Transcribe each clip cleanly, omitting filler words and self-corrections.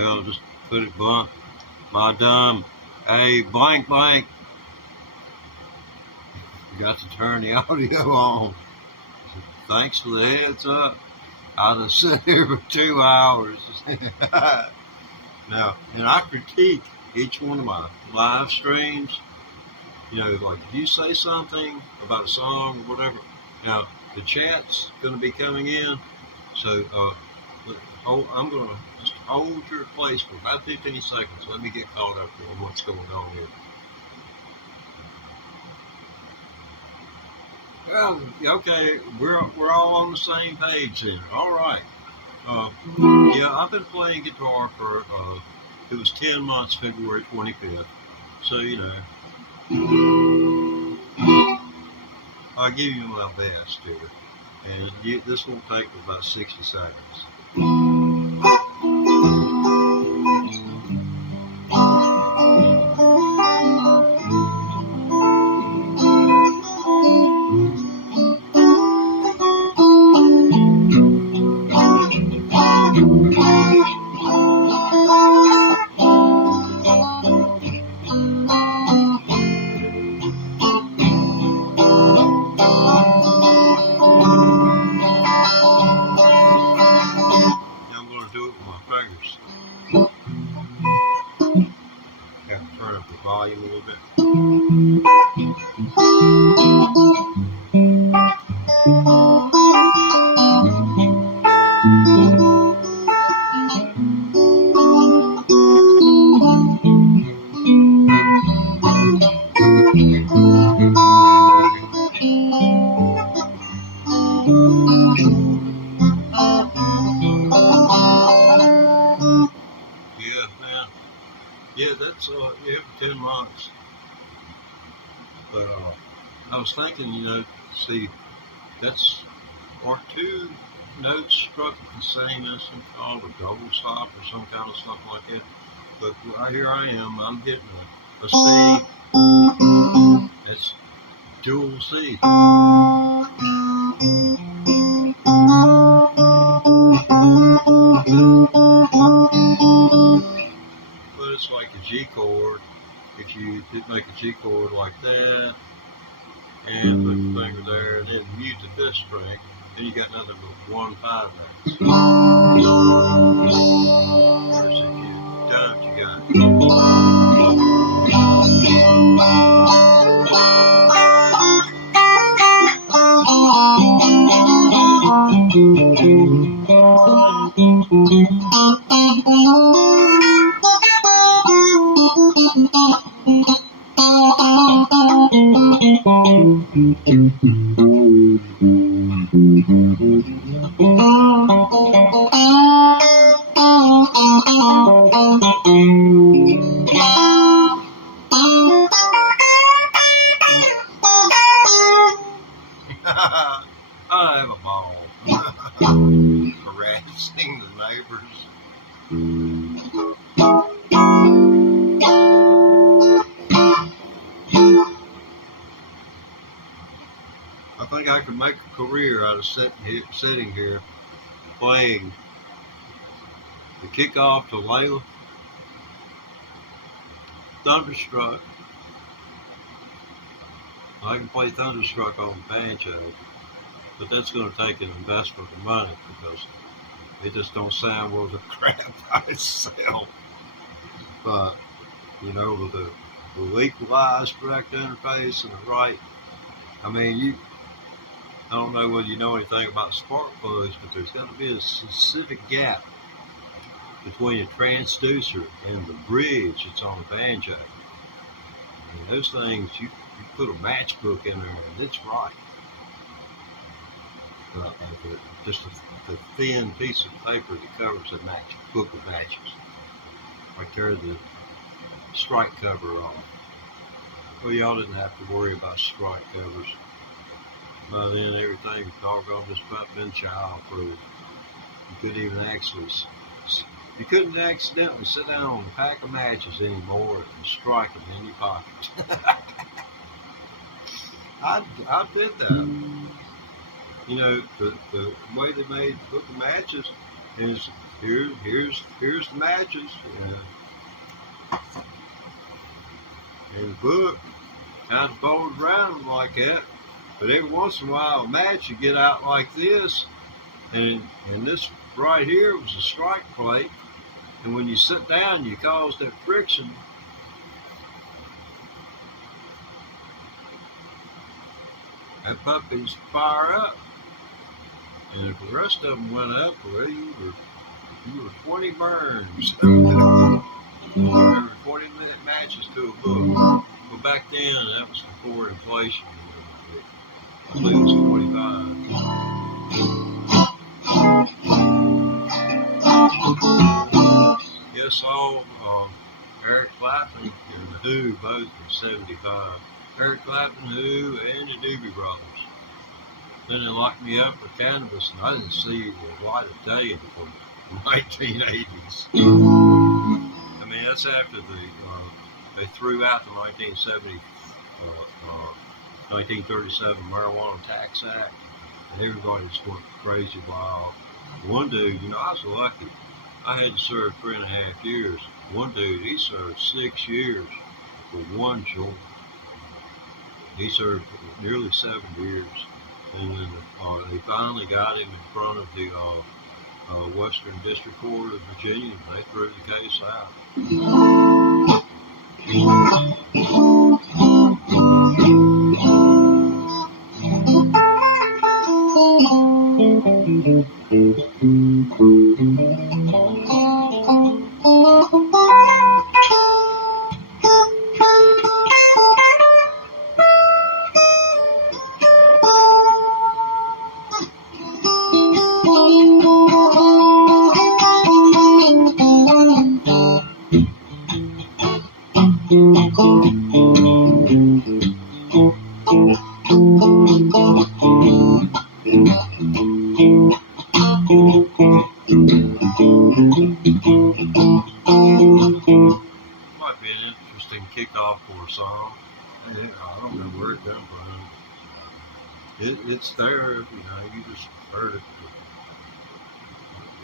hell, just put it blunt. My dumb, hey, blank, blank. You got to turn the audio on. Thanks for the heads up. I'd have sat here for 2 hours. Now, and I critique each one of my live streams. You know, like if you say something about a song or whatever, now the chat's going to be coming in. So I'm going to just hold your place for about 15 seconds. Let me get caught up on what's going on here. Well, okay, we're all on the same page here. All right. Yeah, I've been playing guitar for it was 10 months, February 25th. So I'll give you my best here, and this won't take about 60 seconds. For 10 months. But I was thinking, see, that's are two notes struck at the same instant called a double stop or some kind of something like that. But right here I am, I'm hitting a C. That's dual C. But it's like a G chord. If you did make a G chord like that, and put the finger there, and then mute the fifth string, then you got nothing but 1/5 notes. Whereas if you don't, you got I have a ball harassing the neighbors. I think I could make a career out of sitting here playing the kickoff to Layla, Thunderstruck. I can play Thunderstruck on the banjo, but that's going to take an investment of money because it just don't sound worth a crap by itself. But, with the equalized direct interface and the right, I don't know whether you know anything about spark plugs, but there's got to be a specific gap between a transducer and the bridge that's on the banjo. Those things, you put a matchbook in there and it's right. Just a thin piece of paper that covers a book of matches. I tear the strike cover off. Well, y'all didn't have to worry about strike covers. By then, everything was doggone just about been child-proof. You couldn't accidentally sit down on a pack of matches anymore and strike them in your pocket. I did that. The way they made the book of matches is Here's the matches. And the book kind of folds around them like that. But every once in a while, a match you get out like this, and this right here was a strike plate. And when you sit down, you cause that friction. That puppy's fire up. And if the rest of them went up, well, you were 20 burns. Every 20-minute matches to a book. But back then, that was before inflation. I believe it was 25. Yes, all Eric Clapton and the Who both were 75. Eric Clapton, Who, and the Doobie Brothers. Then they locked me up for cannabis, and I didn't see the light of day until the 1980s. I mean, that's after they threw out the 1937 Marijuana Tax Act, and everybody just went crazy wild. One dude, I was lucky. I had to serve 3.5 years. One dude, he served 6 years for one joint. He served nearly 7 years. And then they finally got him in front of the Western District Court of Virginia, and they threw the case out. Might be an interesting kickoff for a song. I don't know where it comes from. It's there, you just heard it.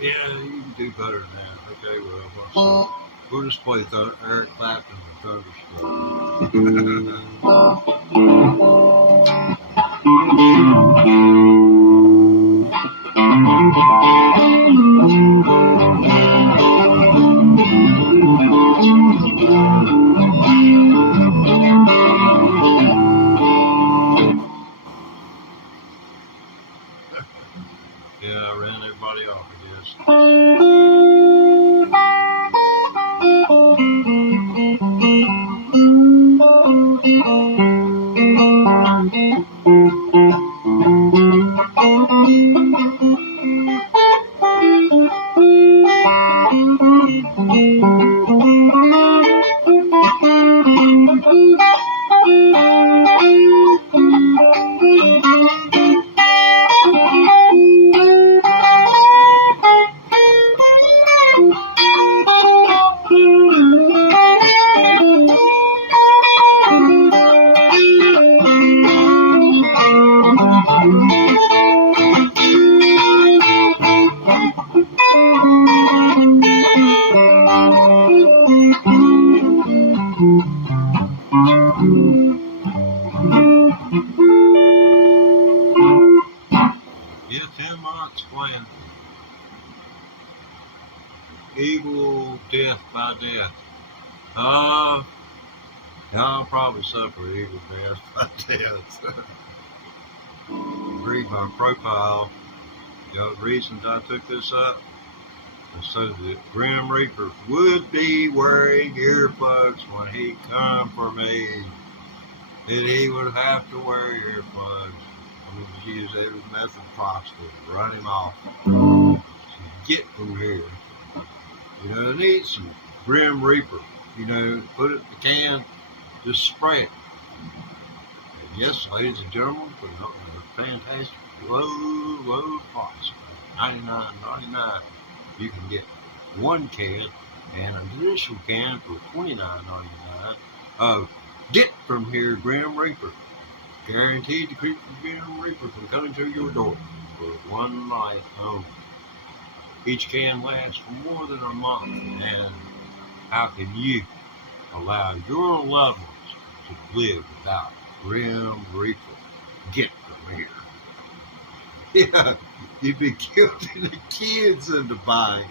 Yeah, you can do better than that. Okay, well, we'll just play Eric Clapton and Yeah, I ran everybody off, I guess. Yeah, 10 months playing Eagle Death by Death. I'll probably suffer Eagle Death by Death. Read my profile. The reasons I took this up is so that Grim Reaper would be wearing earplugs when he come for me. And he would have to wear earplugs. I'm going to use every method possible to run him off. So get from here. I need some Grim Reaper. Put it in the can, just spray it. And yes, ladies and gentlemen, for the fantastic low price, $99.99, you can get one can and an additional can for $29.99 of Get From Here Grim Reaper. Guaranteed to keep the Grim Reaper from coming to your door for one night only. Each can lasts for more than a month, and how can you allow your loved ones to live without Grim Reaper? Get from here. Yeah, you'd be guilting the kids into buying.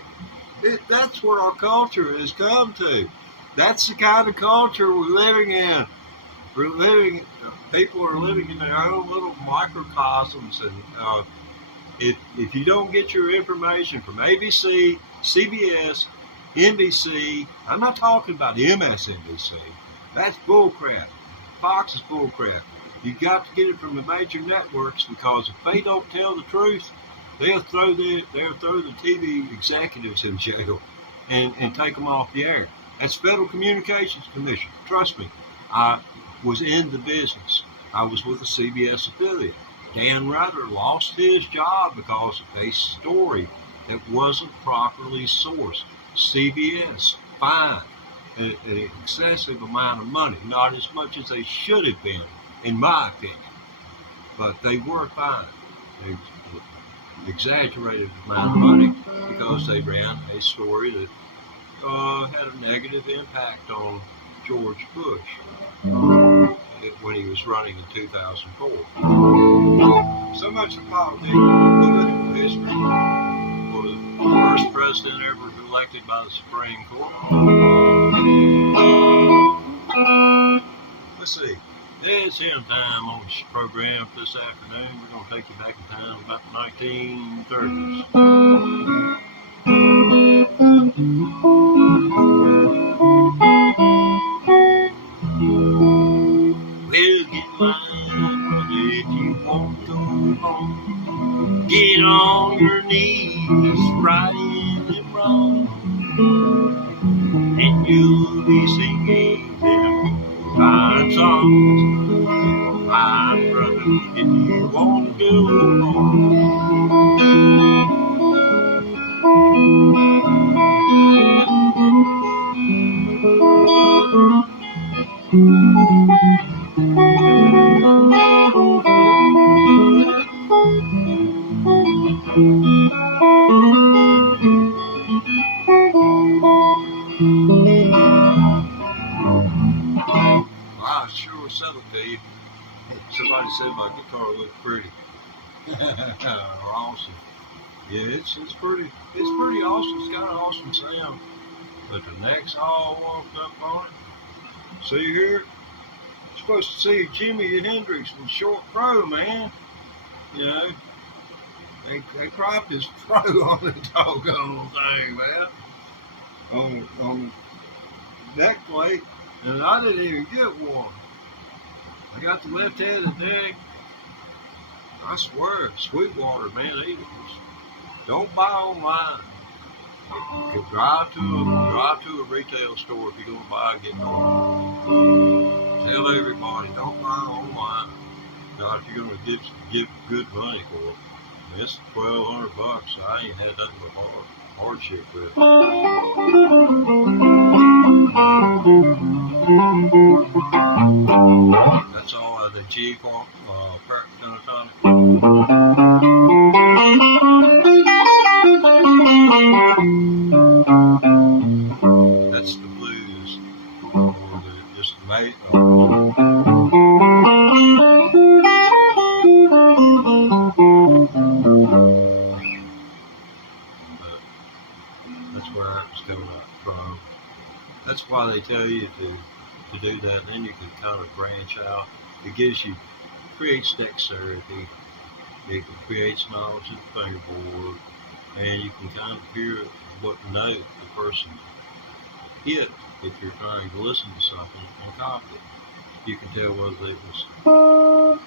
That's where our culture has come to. That's the kind of culture we're living in. We're living. People are living in their own little microcosms, and if you don't get your information from ABC, CBS, NBC, I'm not talking about MSNBC. That's bullcrap. Fox is bullcrap. You got to get it from the major networks, because if they don't tell the truth, they'll throw the TV executives in jail and take them off the air. That's Federal Communications Commission. Trust me, I was in the business. I was with a CBS affiliate. Dan Rather lost his job because of a story that wasn't properly sourced. CBS fined an excessive amount of money, not as much as they should have been, in my opinion, but they were fined. They exaggerated the amount of money because they ran a story that had a negative impact on George Bush when he was running in 2004. So much of political history for the first president ever elected by the Supreme Court. Let's see. It's him time on this program this afternoon. We're going to take you back in time about the 1930s. Well, get line, brother, if you want to go home. Get on your knees, right and wrong, and you'll be singing them fine songs. My brother, if you want to go home. I sure sell it to you. Somebody said my guitar looked pretty. Or awesome. Yeah, it's pretty awesome. It's got an awesome sound. But the neck's all walked up on it. See here? You're supposed to see Jimi Hendrix in short fro, man. You know, they cropped his fro on the doggone thing, man. On neck plate, and I didn't even get one. I got the left-handed neck. I swear, Sweetwater, man, don't buy online. Drive to a retail store if you're gonna buy a guitar. Tell everybody, don't buy online. Now, if you're gonna give good money for it, it's $1,200. I ain't had nothing but hardship with it. That's all the G for pentatonic. That's the blues, or just the mate. That's where it was coming up from. That's why they tell you to do that, and then you can kind of branch out. It creates dexterity, it creates knowledge of the fingerboard, and you can kind of hear what note the person hit if you're trying to listen to something and copy it. You can tell whether it was, or,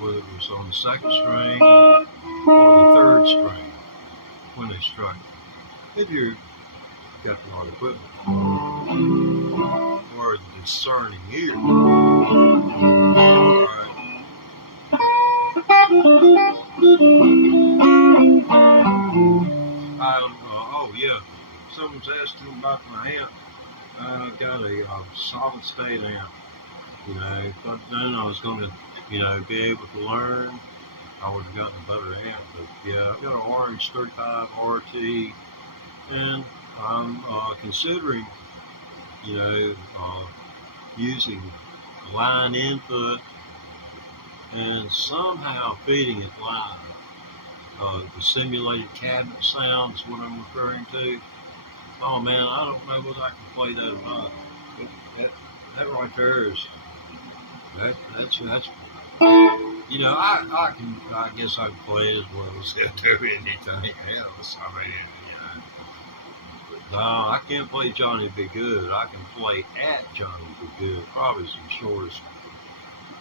whether it was on the second string or the third string when they struck it. If you've got the right equipment or a discerning ear. All right. Oh yeah, someone's asking about my amp. I've got a solid state amp. If I'd done, I was going to, be able to learn. I I would have gotten a better amp. But yeah, I've got an RH35 RT, and I'm considering, using line input and somehow feeding it live. The simulated cabinet sound is what I'm referring to. Oh man, I don't know whether I can play that or not. But that right there is that's I guess I can play as well as do anything else. I mean, no, I can't play Johnny Be Good. I can play at Johnny Be Good. Probably the shortest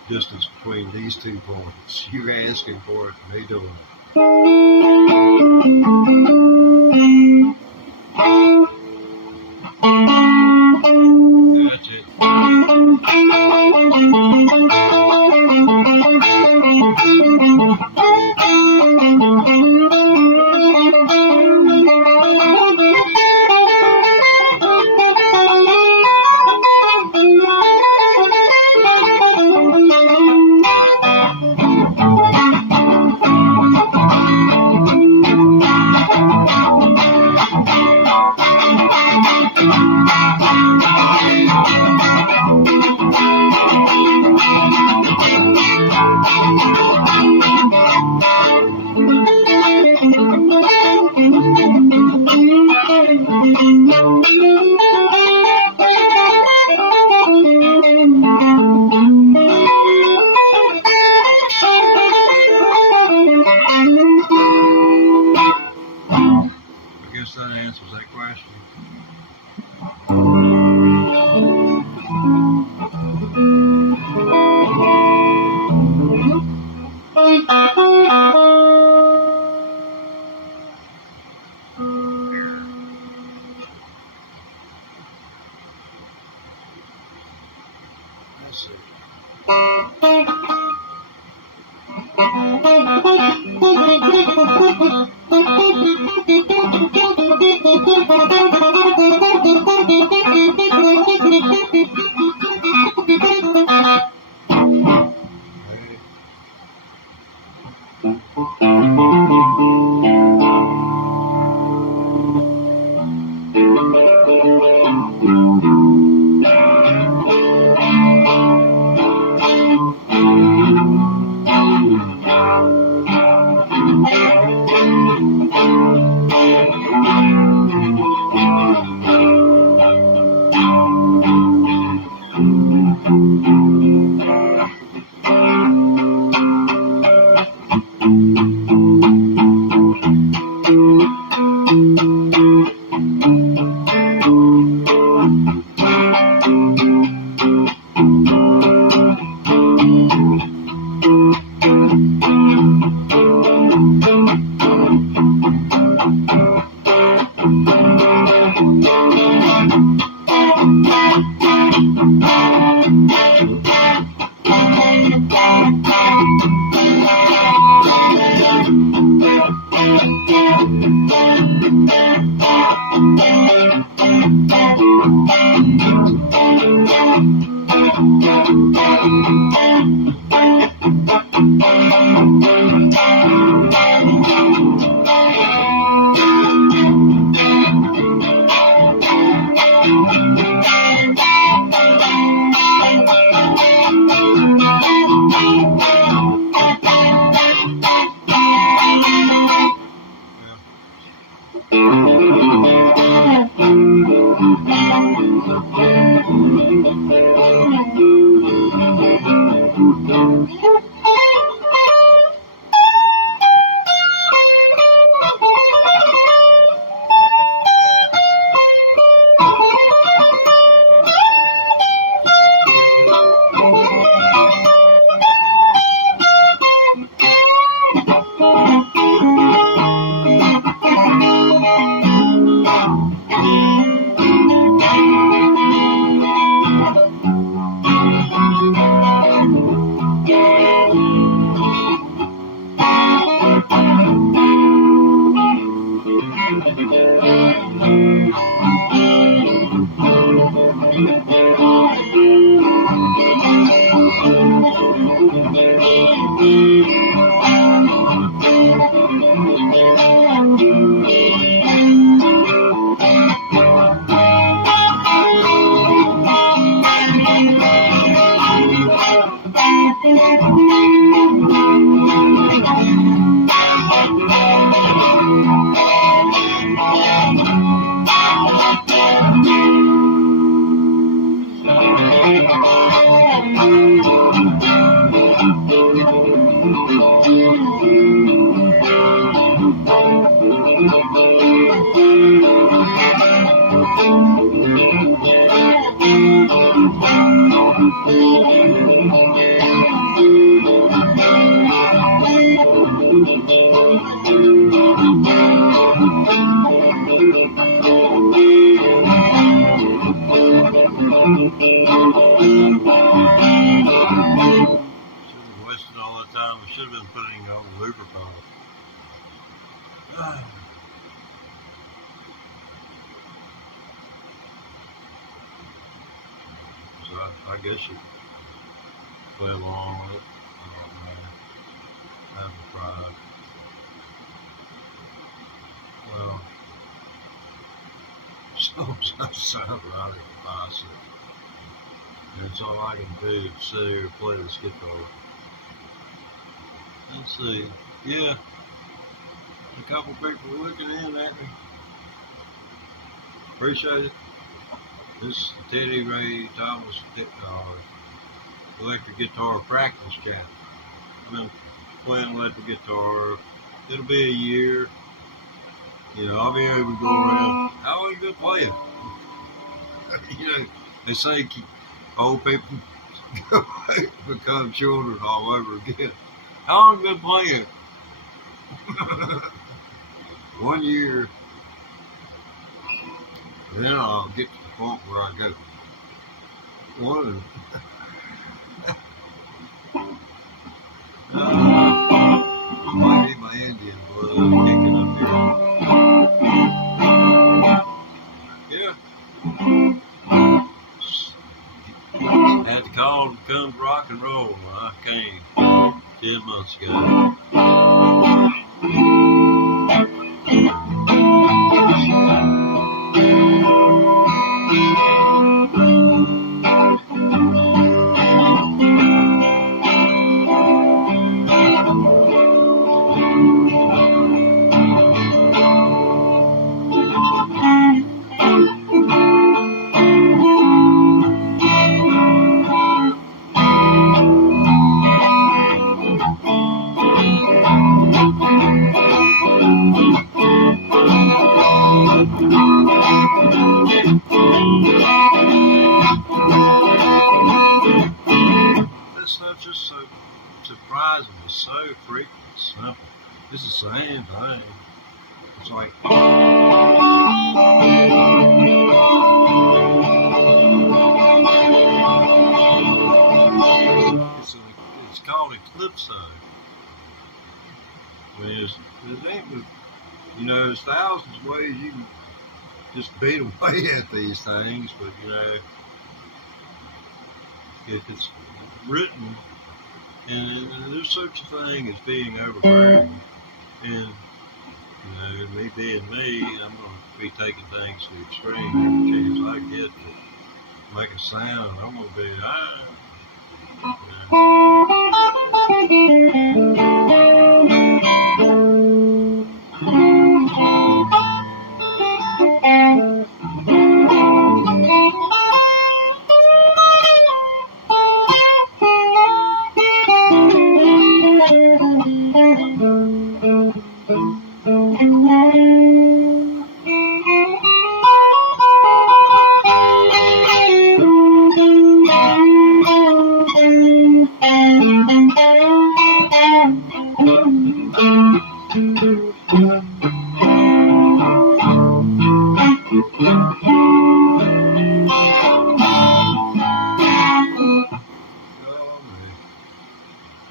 distance between these 2 points. You asking for it, me doing it. That's it. That answers that question. Let's see. Wasted all that time. I should have been putting on the Uber call. So I guess you play along with it. I haven't tried. Well, sometimes I sound right at the bicycle. And it's all I can do to sit here and play this guitar. Let's see. Yeah. A couple people looking in at me. Appreciate it. This is Teddy Ray Thomas electric guitar practice chat. I've been playing electric guitar. It'll be a year. You know, I'll be able to go around. How long you been playing? You know, they say old people become children all over again. How long you been playing? 1 year. Then I'll get to the point where I go. One. Might be my Indian blood kicking up here. Yeah. Had to call to come to rock and roll. I came 10 months ago. Just so surprising, it's so freaking simple. It's the same thing. It's like it's called a calypso. I mean, you know, there's thousands of ways you can just beat away at these things, but you know, if it's written, and there's such a thing as being overbearing, and you know, me being me, I'm going to be taking things to the extreme every chance I get to make a sound. I'm going to be,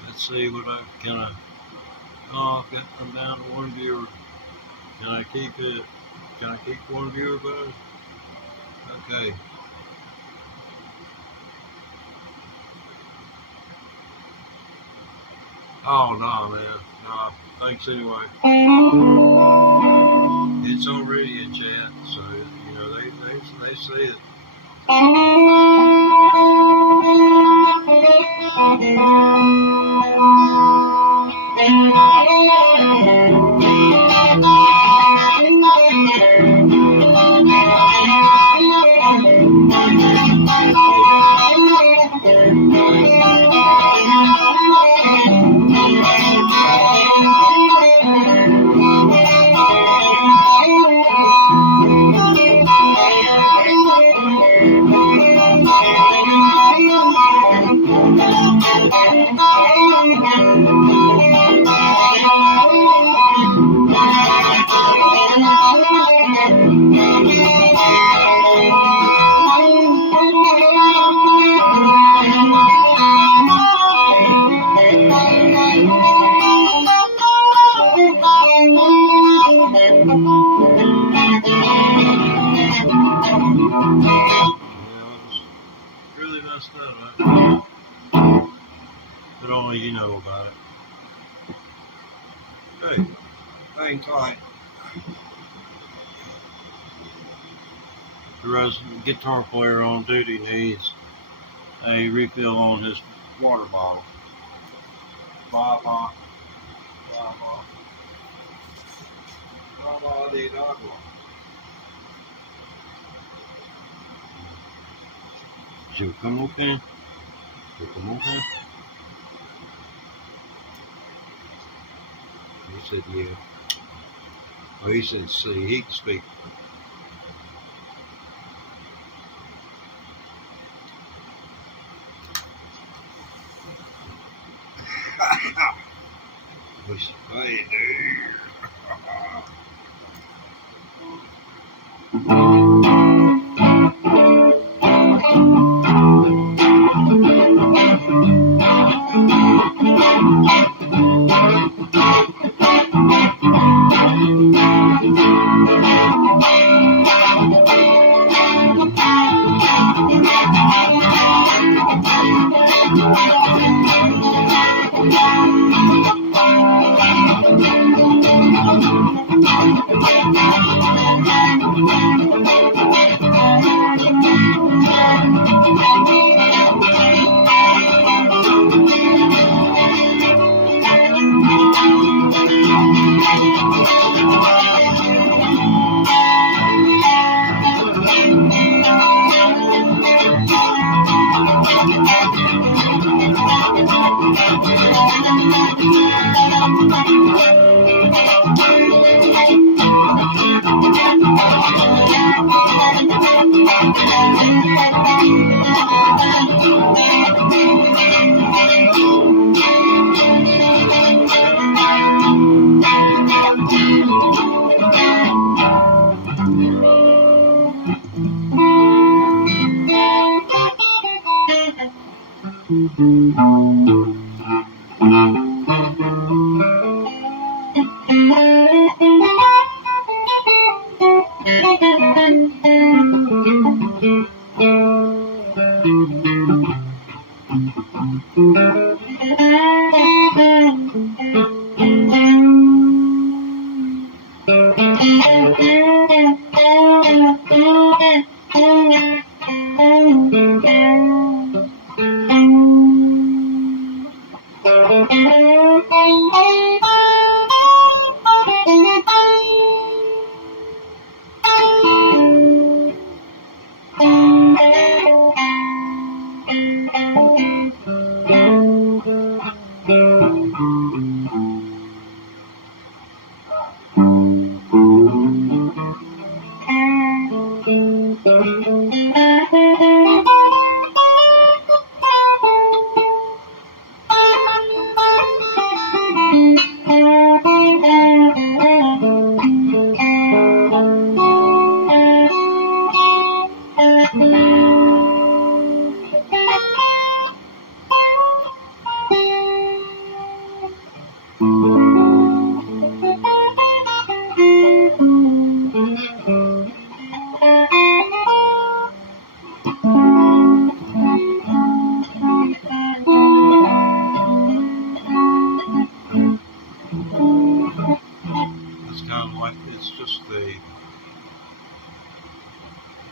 let's see what I'm down to one viewer. Can I keep it? Can I keep one viewer, bud? Okay. Oh, no, man. No, thanks anyway. It's already in chat, so, you know, they see it. it's really messed up, but only you know about it. Hey, hang tight. The resident guitar player on duty needs a refill on his water bottle. Baba, Baba, Baba de agua. Should we come open? Should we come open? He said, yeah. Oh, he said, see, he can speak. Hey, dude.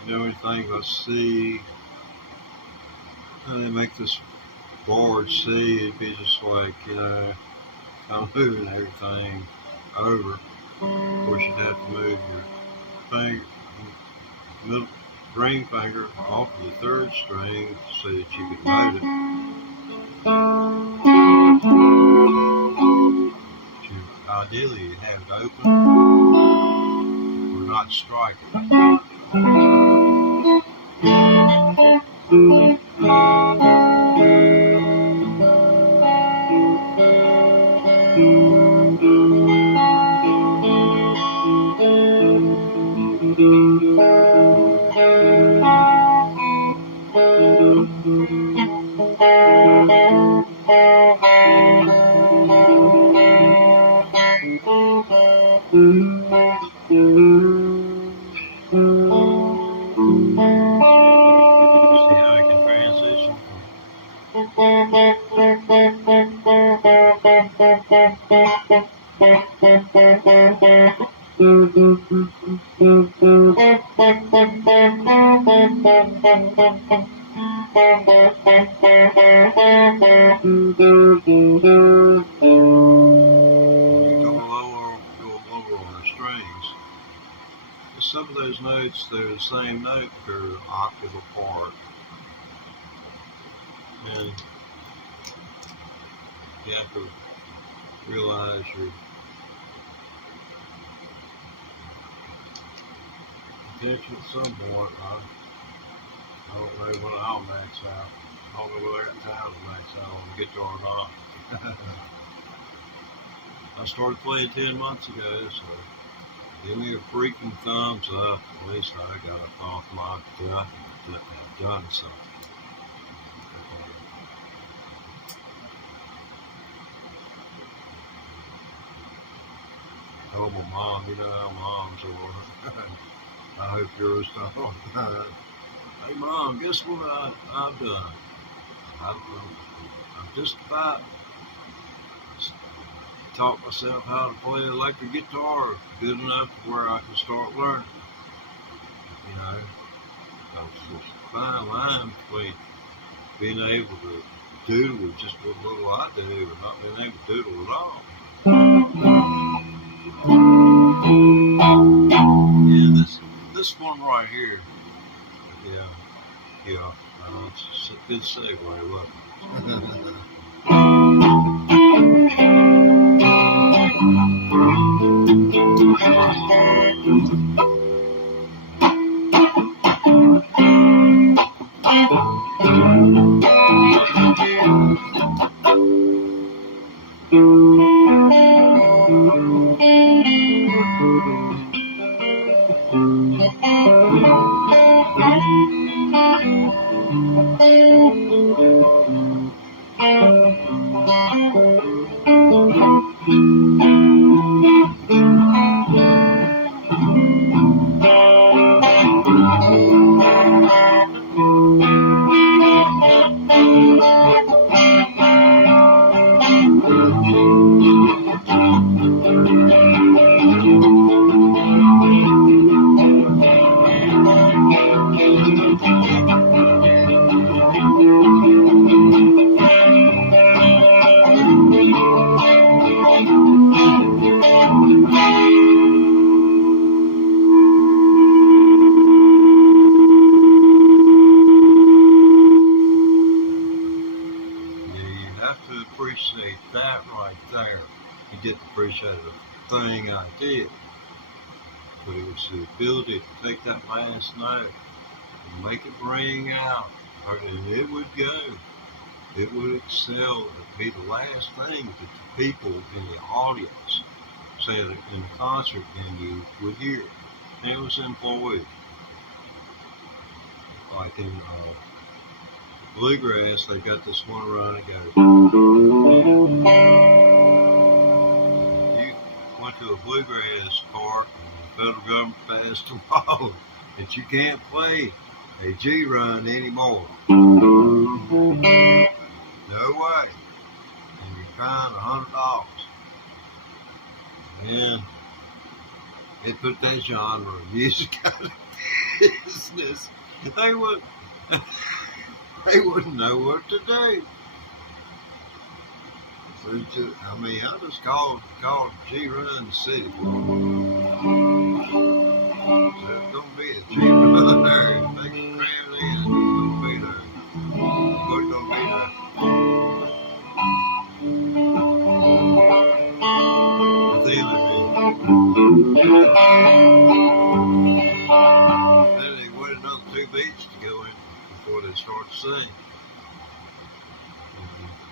The only thing I see, they make this board see, it'd be just like, kind of moving everything over. Of course, you'd have to move your middle ring finger off of the third string so that you could note it. Ideally, you have it open or not strike it. Go lower on the strings. Some of those notes, they're the same note, they're an octave apart. And you have to realize your potential at some point. I don't know when I'll max out. I don't know whether I got time to max out on the guitar or not. I started playing 10 months ago, so give me a freaking thumbs up. At least I got it off my gut that I've done something. I told my mom, you know how moms are. I hope yours don't. Hey Mom, guess what I've done? I've just about taught myself how to play electric guitar good enough to where I can start learning. You know, there's a fine line between being able to doodle with just what little I do and not being able to doodle at all. Yeah, this one right here. Yeah, it's a good segue, wasn't it? Appreciate that right there. You didn't appreciate the thing I did, but it was the ability to take that last note and make it ring out, and it would go. It would excel. It would be the last thing that the people in the audience, say in the concert venue, would hear. And it was in Floyd. Like in bluegrass, they got this one run that goes. You went to a bluegrass park and the federal government passed a law that you can't play a G run anymore. No way. And you're fined $100. And it put that genre of music out of business. They wouldn't know what to do. I just called G-Run City. So it's going to be a G-Run there. They can cram it in. It's going to be there. What's going to be there? Then they wait another 2 beats to go in before they start to sing.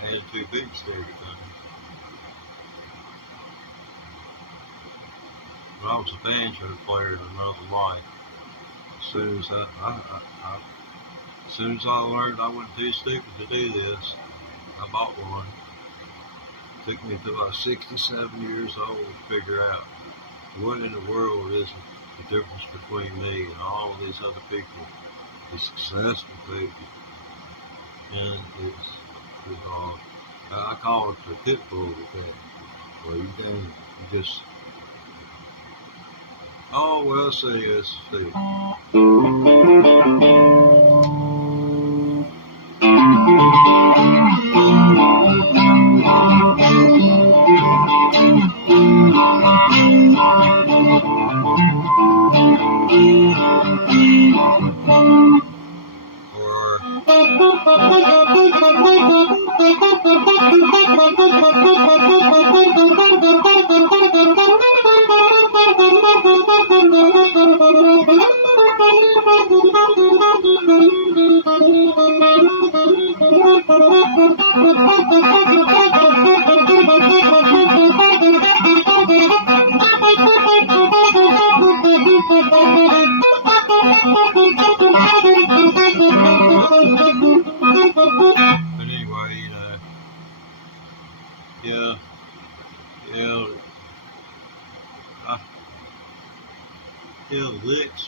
Add 2 beats to everything. When I was a banjo player in another life, as soon as I learned I wasn't too stupid to do this, I bought one. It took me to about 67 years old to figure out what in the world is the difference between me and all of these other people, these successful people. And I call it the pit bull effect, where you just, oh, well, see.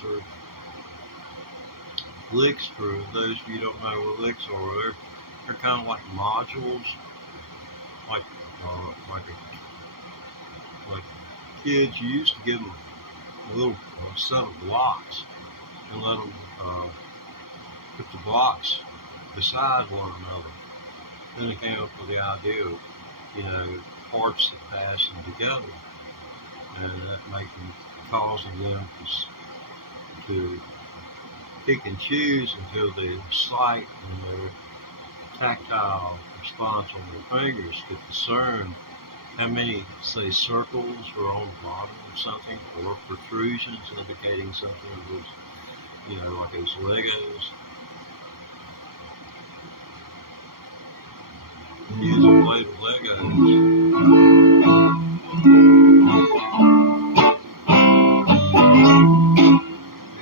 or licks. For those of you who don't know what licks are, they're kind of like modules, like kids. You used to give them a little set of blocks and let them put the blocks beside one another. Then they came up with the idea of, parts that pass them together, and that causing them to pick and choose until their sight and their tactile response on their fingers could discern how many, say, circles are on the bottom of something, or protrusions indicating something was, like those Legos. Kids who played with Legos.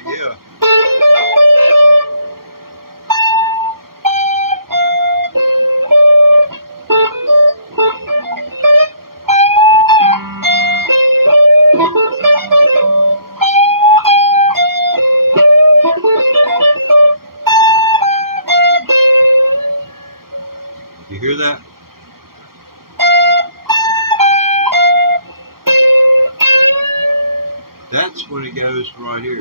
Yeah. You hear that? That's when it goes right here.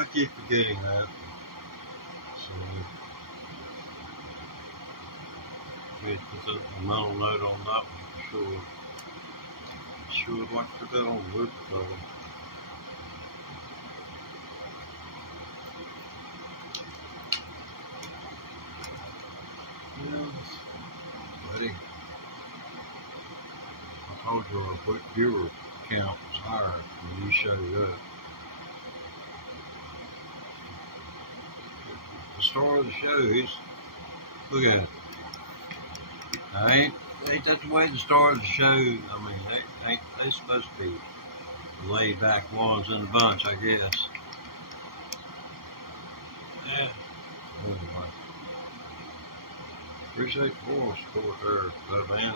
I keep forgetting that. So, we put a mental note on that one for sure. Sure would like to put that on the loop cover. Buddy, I told you our viewer count was higher when you showed up. The star of the show is, look at it. Ain't that the way the star of the show? I mean, they supposed to be laid back ones in the bunch, I guess. Yeah. Anyway. Appreciate the moral support there, that man.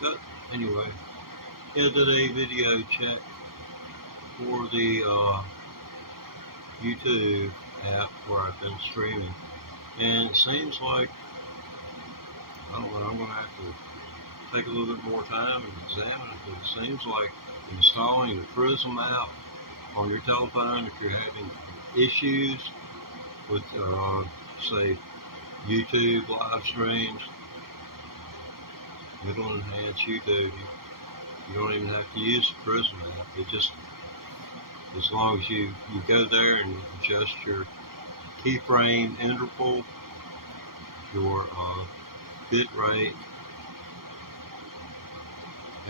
But anyway, I did a video check for the YouTube app where I've been streaming, and it seems like, I don't know, I'm going to have to take a little bit more time and examine it, but it seems like installing the Prism app on your telephone, if you're having issues with, say, YouTube live streams, it'll enhance YouTube. You don't even have to use the Prism app. It just, as long as you go there and adjust your keyframe interval, your bit rate,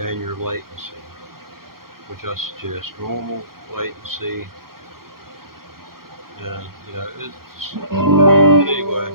and your latency, which I suggest normal latency. And you know, it's anyway.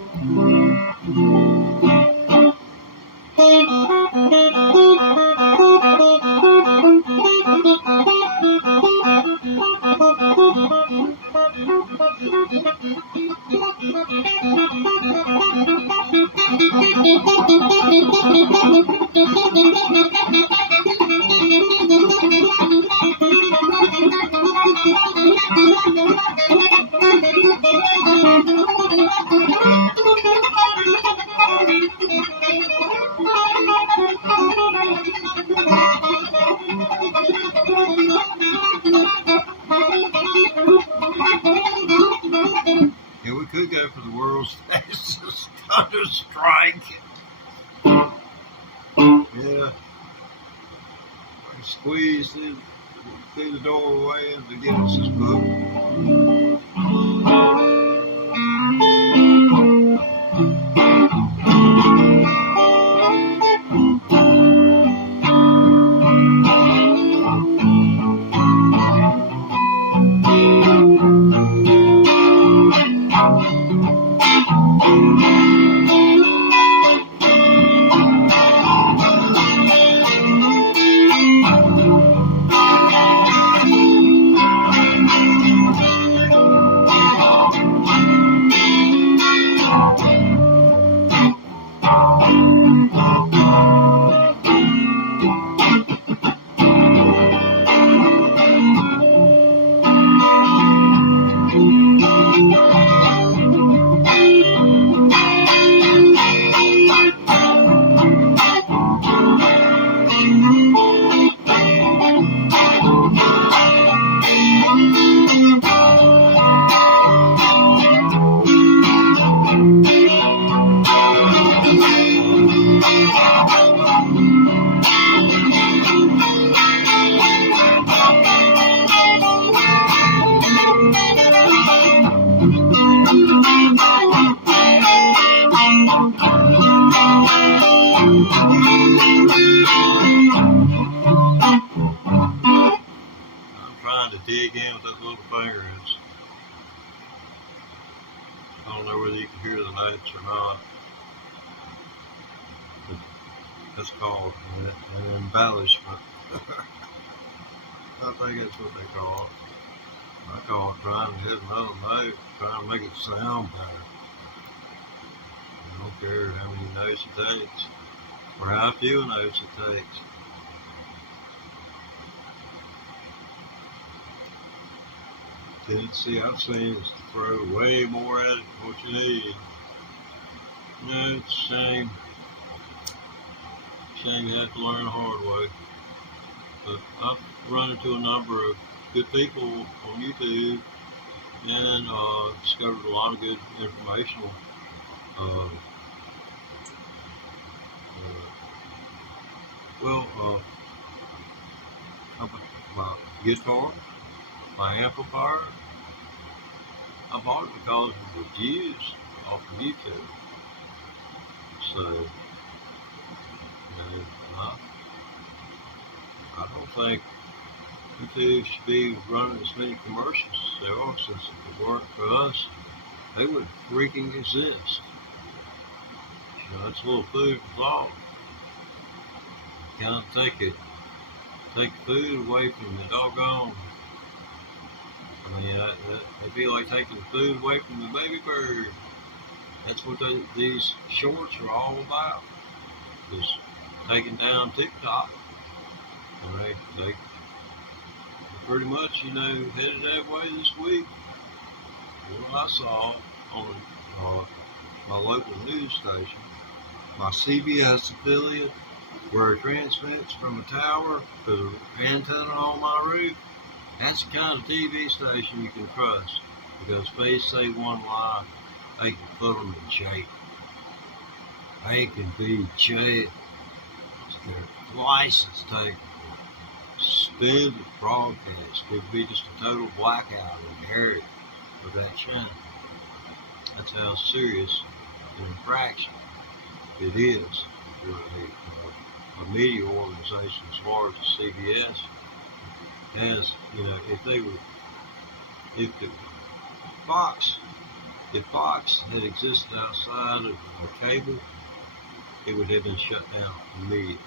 Yeah, we could go for the world's fastest thunder strike. Yeah. Squeeze through the doorway to give us this book. dig in with that little finger. I don't know whether you can hear the notes or not. But that's called an embellishment. I think that's what they call it. I call it trying to hit another note, trying to make it sound better. I don't care how many notes it takes, or how few notes it takes. Tendency I've seen is to throw way more at it than what you need. No, it's a shame. Shame you have to learn the hard way. But I've run into a number of good people on YouTube and discovered a lot of good informational my guitar, my amplifier. I bought it because of reviews off of YouTube. So, I don't think YouTube should be running as many commercials as they are, since if it weren't for us, they would freaking exist. It's a little food for thought. Kind of take food away from the doggone. I mean, it'd be like taking food away from the baby bird. That's what these shorts are all about. Just taking down TikTok. And they pretty much, headed that way this week. What I saw on my local news station, my CBS affiliate, where it transmits from a tower to the antenna on my roof. That's the kind of TV station you can trust, because they say one lie, they can put them in shape. They can be jailed. Their license taken. Suspended broadcast. Could be just a total blackout in the area of that channel. That's how serious an infraction it is for a media organization as far as the CBS has. If Fox had existed outside of cable, it would have been shut down immediately.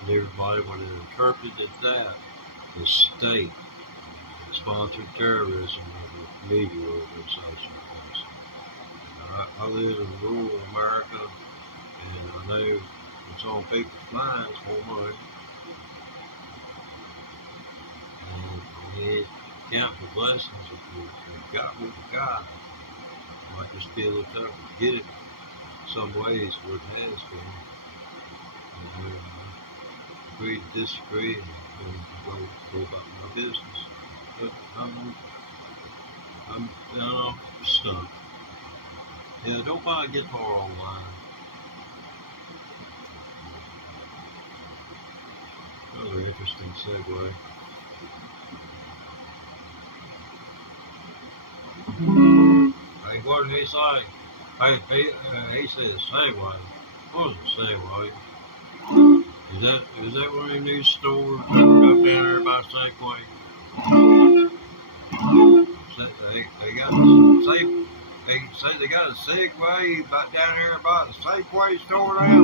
And everybody would have interpreted that as state-sponsored terrorism of the media organization. I live in rural America, and I know it's on people's minds more money. And we count the blessings if we've got what we got. It might just be a little tough to get it some ways what it has been. Agree to disagree and go about my business. But I'm stumped. Yeah, don't buy a guitar online. Another interesting segue. Hey, what did he say? He said segue. What was it, segue? Is that one of them new stores up down there by Safeway? They got Safe. They say they got a Segway down there by the Safeway store now.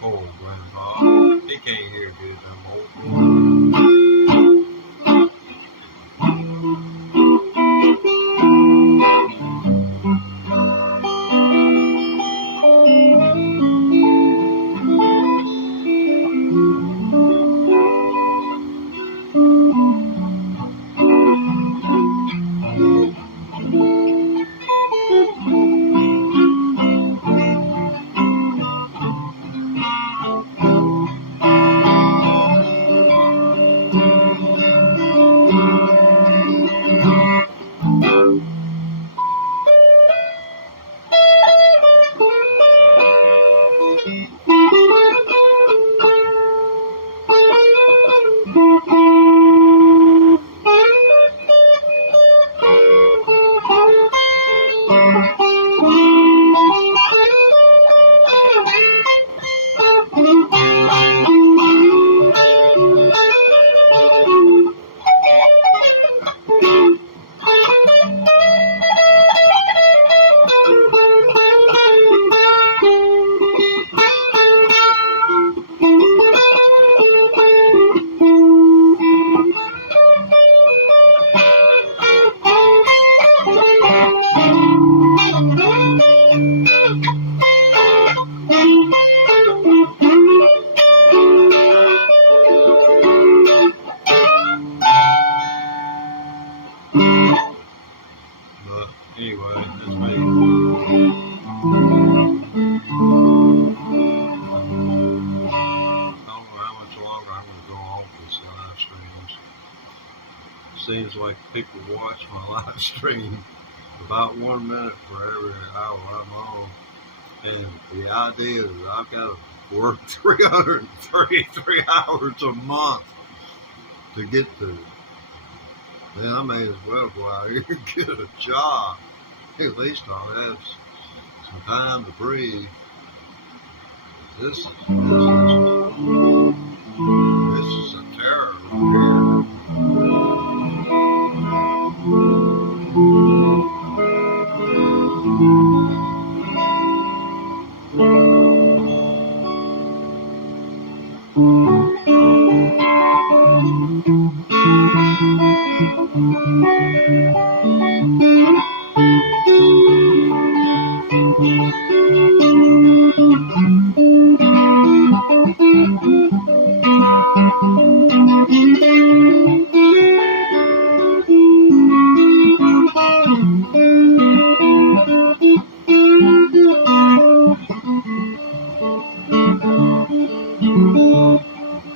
Poor Grandpa, he can't hear good no more. seems like people watch my live stream about 1 minute for every hour I'm on. And the idea is I've got to work 333 hours a month to get to. Then I may as well go out here and get a job. At least I'll have some time to breathe. This is a terror here.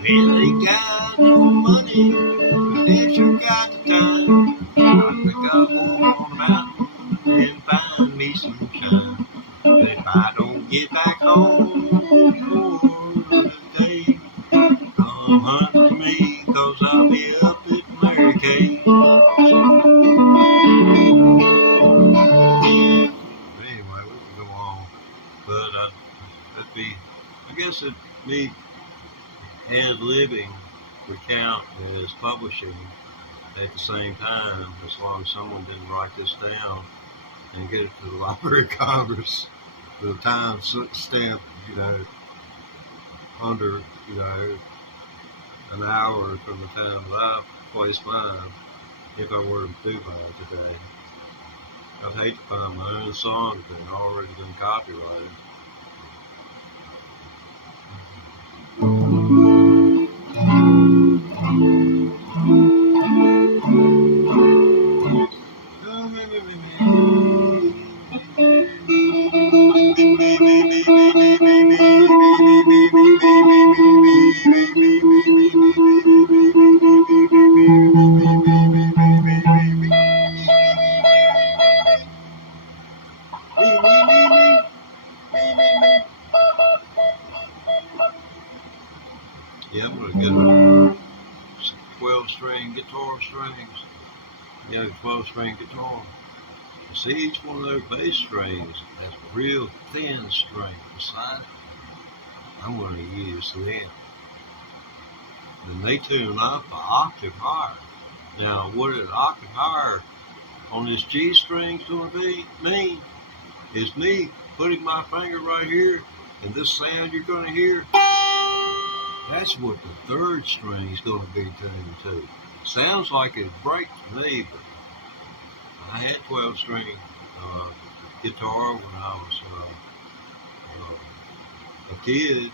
Well, they got no money, but they sure got the time. I think I'll go on the mountain and find me some shine. But if I don't get back home before the day, come hunt for me, 'cause I'll be up at Mary Kay. But anyway, we can go on. But I guess it'd be ad-libbing would count as publishing at the same time, as long as someone didn't write this down and get it to the Library of Congress with a time stamp, under, an hour from the time that I placed mine, if I were to do mine today. I'd hate to find my own songs that had already been copyrighted. Yeah, I'm going to get a 12-string guitar strings. 12-string guitar. See, each one of those bass strings has a real thin string beside it. I'm going to use them. Then they tune up an octave higher. Now, what an octave higher on this G string is going to mean is me putting my finger right here, and this sound you're going to hear, that's what the third string is going to be tuned to. Sounds like it breaks to me, but I had 12-string guitar when I was a kid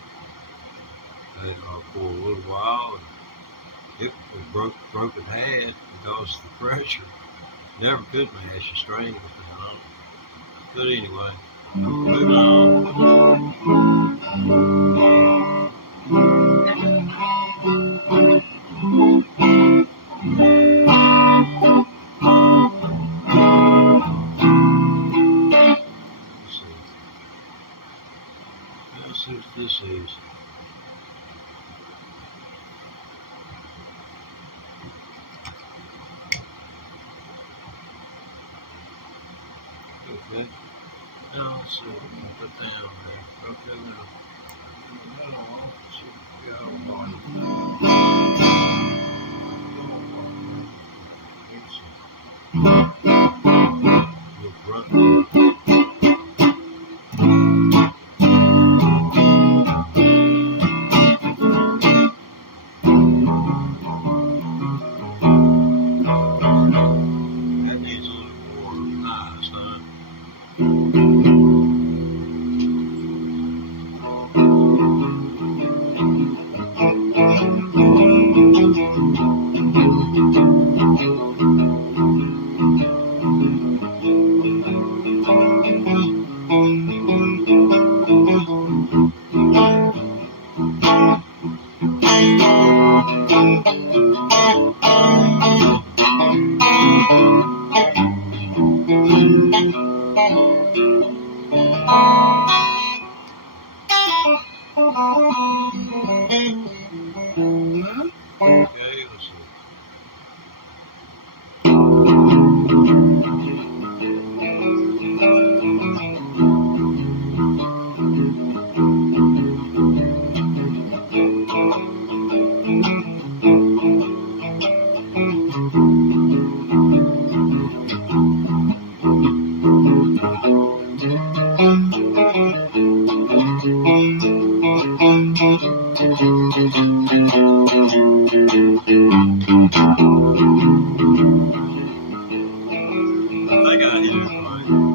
for a little while, and it was broke in half because of the pressure. Never could mash a string with it on. But anyway, moving on. Let's see what this is. Okay. Now let's see what we can put down there. Okay, now. That needs a little more eyes, huh? Okay, let's see. I think I hit it right.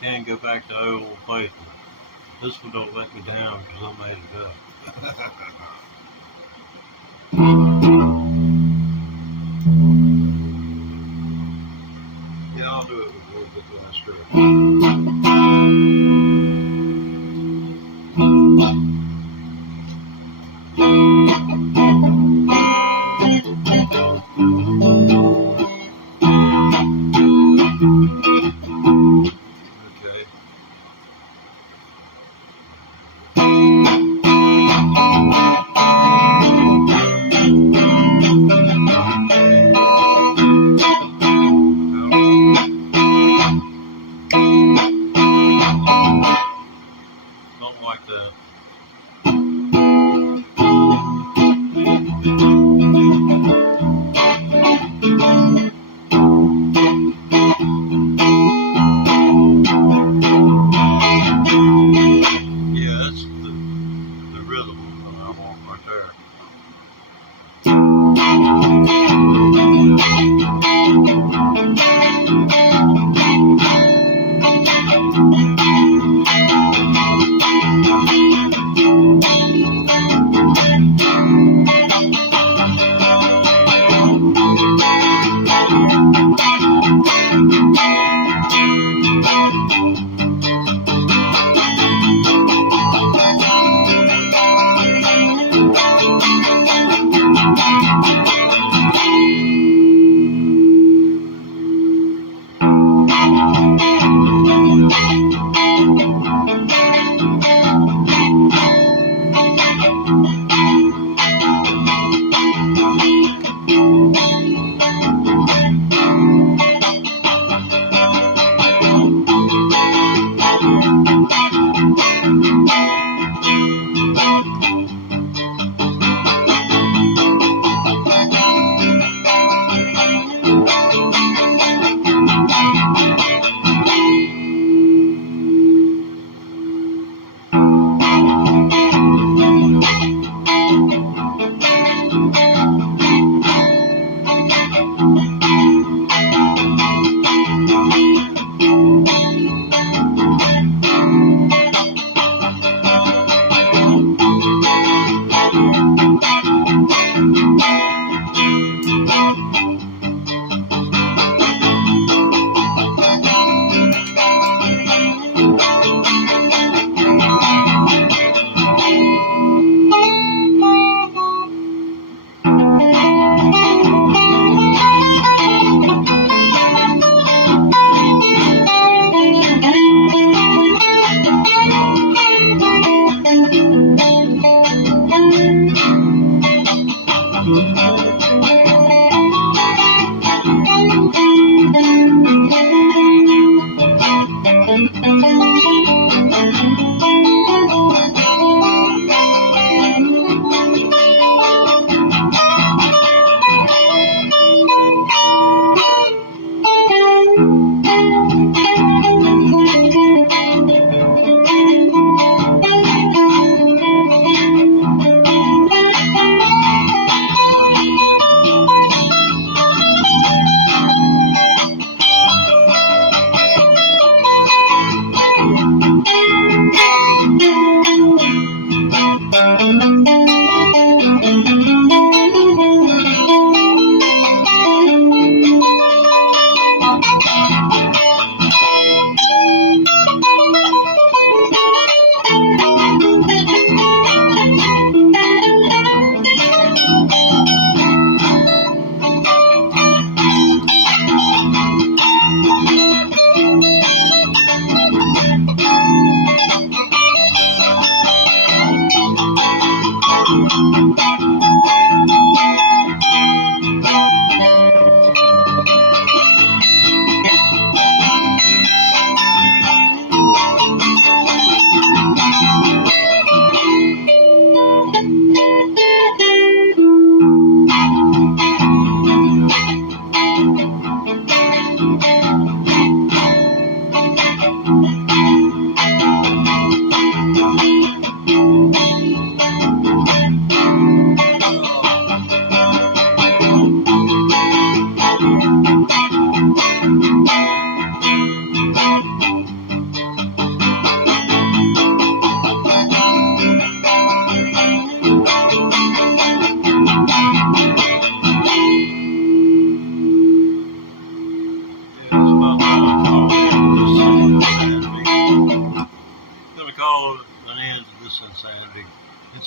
Can't go back to old places. This one don't let me down because I made it up. Yeah, I'll do it with a little bit less stress. Don't like that. Yeah, that's the rhythm that I want right there.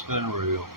unreal.